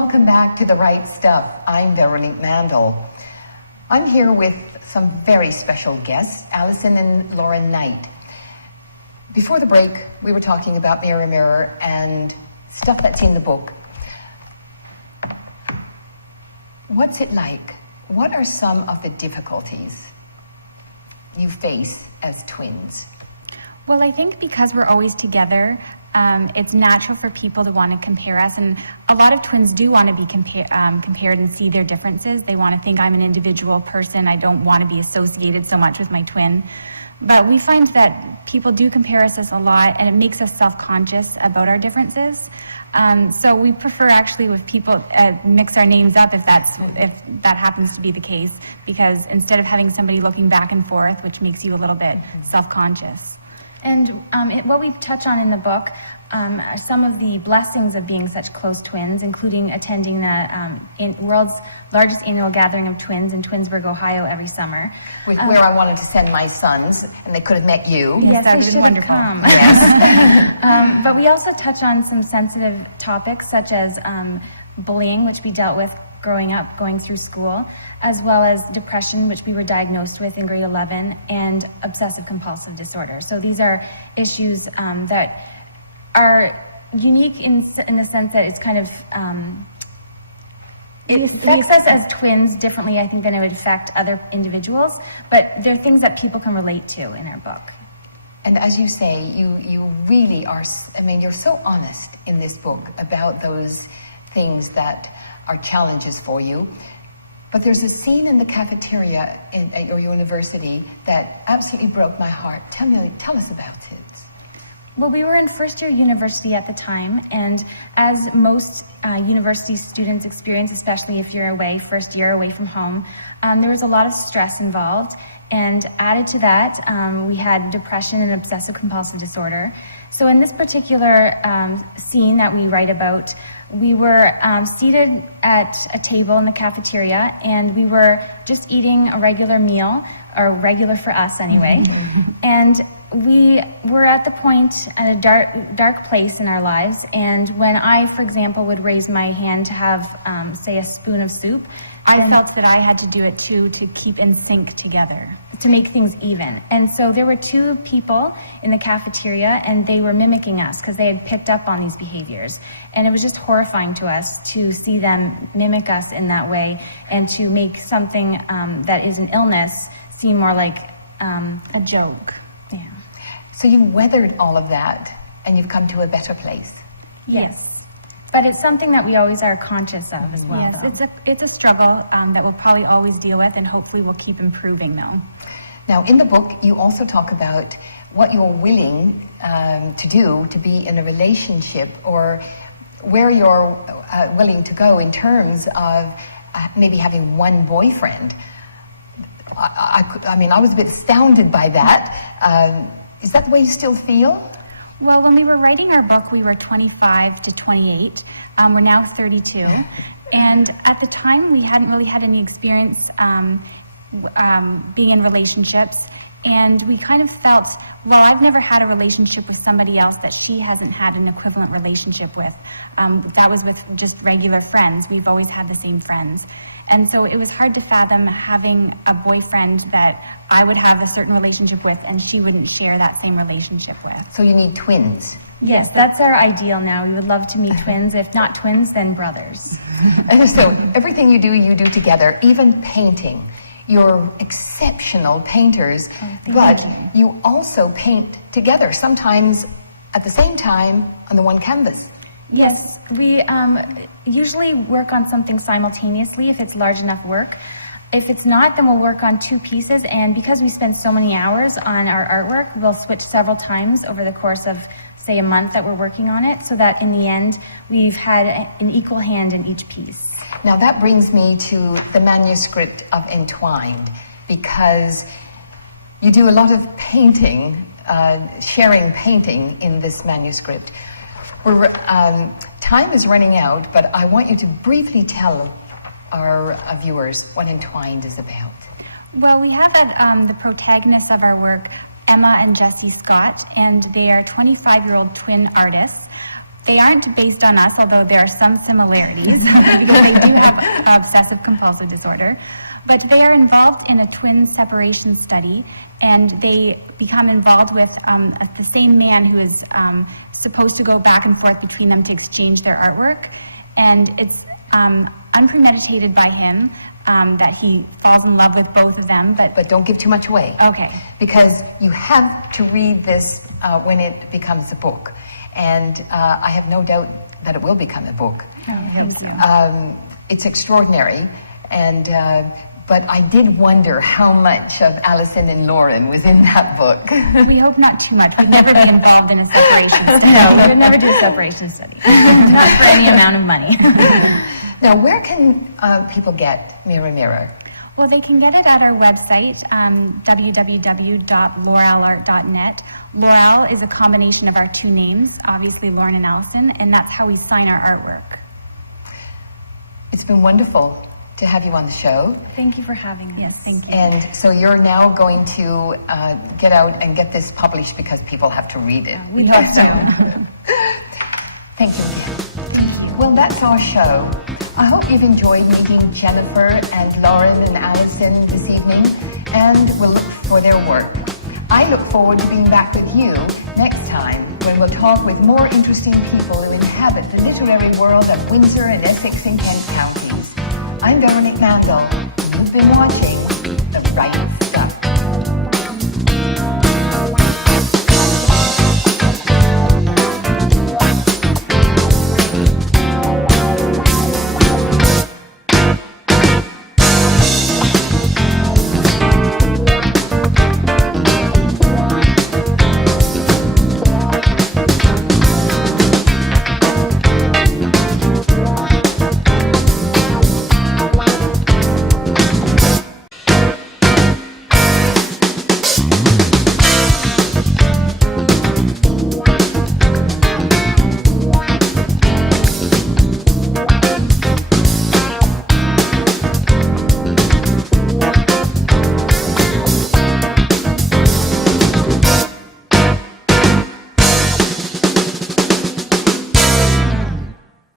welcome back to The Right Stuff. I'm Veronique Mandel. I'm here with some very special guests, Alison and Lauren Knight. Before the break, we were talking about Mirror Mirror and stuff that's in the book. What's it like? What are some of the difficulties you face as twins? Well, I think because we're always together, it's natural for people to want to compare us, and a lot of twins do want to be compared and see their differences. They want to think I'm an individual person. I don't want to be associated so much with my twin. But we find that people do compare us a lot, and it makes us self-conscious about our differences. So we prefer actually with people mix our names up if that happens to be the case, because instead of having somebody looking back and forth, which makes you a little bit self-conscious. And what we touch on in the book are some of the blessings of being such close twins, including attending the world's largest annual gathering of twins in Twinsburg, Ohio every summer. Where I wanted to send my sons, and they could have met you. Yes, they should have come. Yes. But we also touch on some sensitive topics such as bullying, which we dealt with growing up, going through school, as well as depression, which we were diagnosed with in grade 11, and obsessive-compulsive disorder. So these are issues that are unique in the sense that it's kind of, it affects us as twins differently, I think, than it would affect other individuals, but they're things that people can relate to in our book. And as you say, you really are, I mean, you're so honest in this book about those things that are challenges for you. But there's a scene in the cafeteria at your university that absolutely broke my heart. Tell us about it. Well, we were in first-year university at the time, and as most university students experience, especially if you're away, first year away from home, there was a lot of stress involved. And added to that, we had depression and obsessive-compulsive disorder. So in this particular scene that we write about, we were seated at a table in the cafeteria, and we were just eating a regular meal, or regular for us anyway. And we were at the point at a dark place in our lives, and when I, for example, would raise my hand to have, say, a spoon of soup, I felt that I had to do it too, to keep in sync together. To make things even. And so there were two people in the cafeteria, and they were mimicking us because they had picked up on these behaviors. And it was just horrifying to us to see them mimic us in that way, and to make something that is an illness seem more like a joke. Yeah. So you've weathered all of that, and you've come to a better place. Yes. But it's something that we always are conscious of as well. Yes, it's a struggle that we'll probably always deal with, and hopefully we'll keep improving though. Now, in the book, you also talk about what you're willing to do to be in a relationship, or where you're willing to go in terms of maybe having one boyfriend. I mean, I was a bit astounded by that. Is that the way you still feel? Well, when we were writing our book, we were 25 to 28. We're now 32. And at the time, we hadn't really had any experience being in relationships. And we kind of felt, well, I've never had a relationship with somebody else that she hasn't had an equivalent relationship with. That was with just regular friends. We've always had the same friends. And so it was hard to fathom having a boyfriend that I would have a certain relationship with and she wouldn't share that same relationship with. So you need twins. Yes, that's our ideal now. We would love to meet twins. If not twins, then brothers. And so everything you do together, even painting. You're exceptional painters, but you also paint together, sometimes at the same time on the one canvas. Yes, we usually work on something simultaneously if it's large enough work. If it's not, then we'll work on two pieces, and because we spend so many hours on our artwork, we'll switch several times over the course of, say, a month that we're working on it, so that in the end, we've had an equal hand in each piece. Now that brings me to the manuscript of Entwined, because you do a lot of painting, sharing painting in this manuscript. Time is running out, but I want you to briefly tell our viewers what Entwined is about. Well, we have the protagonists of our work, Emma and Jesse Scott, and they are 25-year-old twin artists. They aren't based on us, although there are some similarities because they do have obsessive-compulsive disorder. But they are involved in a twin separation study, and they become involved with the same man who is supposed to go back and forth between them to exchange their artwork. And it's unpremeditated by him that he falls in love with both of them. But don't give too much away. Okay. Because you have to read this when it becomes a book. And I have no doubt that it will become a book. Oh, thank you. It's extraordinary. And but I did wonder how much of Alison and Lauren was in that book. We hope not too much. We'd never be involved in a separation study. No, we would never do a separation study. Not for any amount of money. Now, where can people get Mirror Mirror? Well, they can get it at our website, www.laurelart.net. Laurel is a combination of our two names, obviously Lauren and Alison, and that's how we sign our artwork. It's been wonderful to have you on the show. Thank you for having us. Yes, thank you. And so you're now going to get out and get this published because people have to read it. We'd love to. Thank you. Well, that's our show. I hope you've enjoyed meeting Jennifer and Lauren and Alison this evening, and we'll look for their work. I look forward to being back with you next time when we'll talk with more interesting people who inhabit the literary world of Windsor and Essex and Kent counties. I'm Dominic Mandel. You've been watching The Right